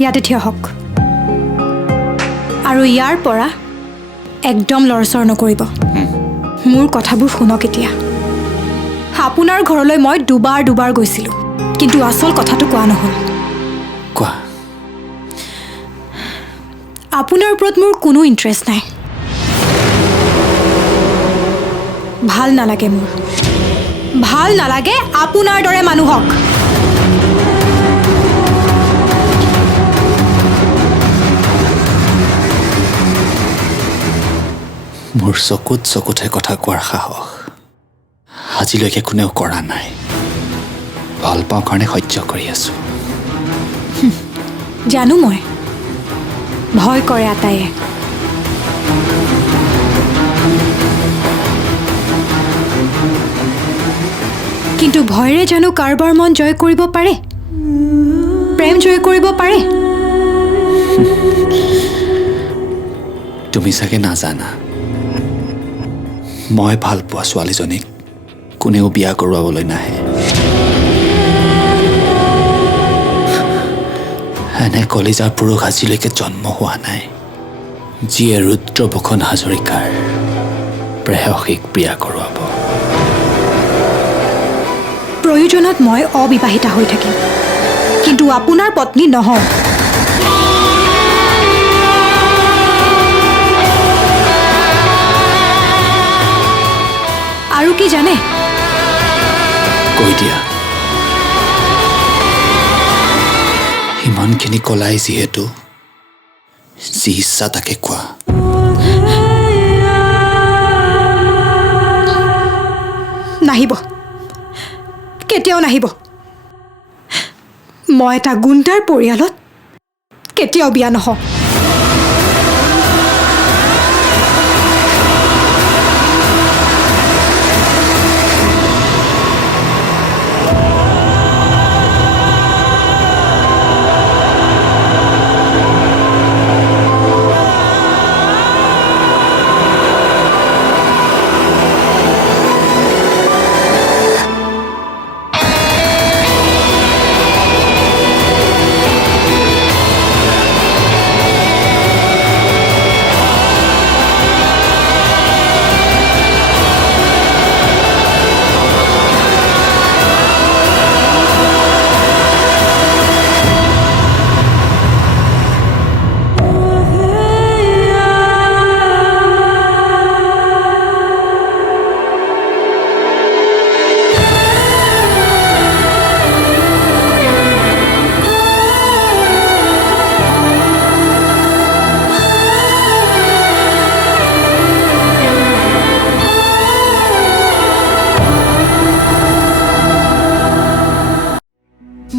ইয়াতে থিয় হওক আৰু ইয়াৰ পৰা একদম লৰচৰ নকৰিব মোৰ কথাবোৰ শুনক এতিয়া আপোনাৰ ঘৰলৈ মই দুবাৰ গৈছিলোঁ কিন্তু আচল কথাটো কোৱা নহ'ল কোৱা আপোনাৰ ওপৰত মোৰ কোনো ইণ্টাৰেষ্ট নাই ভাল নালাগে মোৰ ভাল নালাগে আপোনাৰ দৰে মানুহক মোৰ চকুতহে কথা কোৱাৰ সাহস আজিলৈকে কোনেও কৰা নাই ভাল পাওঁ কাৰণে সহ্য কৰি আছো জানো মই ভয় কৰে আটায়ে কিন্তু ভয়ৰে জানো কাৰোবাৰ মন জয় কৰিব পাৰে প্ৰেম জয় কৰিব পাৰে তুমি চাগে নাজানা মই ভাল পোৱা ছোৱালীজনীক কোনেও বিয়া কৰোৱাবলৈ নাহে এনে কলিজাৰ পুৰুষ আজিলৈকে জন্ম হোৱা নাই যিয়ে ৰুদ্ৰভূষণ হাজৰিকাৰ প্ৰেয়সীক বিয়া কৰোৱাব প্ৰয়োজনত মই অবিবাহিতা হৈ থাকিম কিন্তু আপোনাৰ পত্নী নহওঁ আৰু কি জানে কৈ দিয়া ইমানখিনি কলাই যিহেতু যি ইচ্ছা তাকে কোৱা নাহিব কেতিয়াও নাহিব মই এটা গুণ্ডাৰ পৰিয়ালত কেতিয়াও বিয়া নহওঁ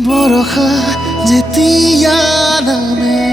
বৰষা যেতিয়া নামে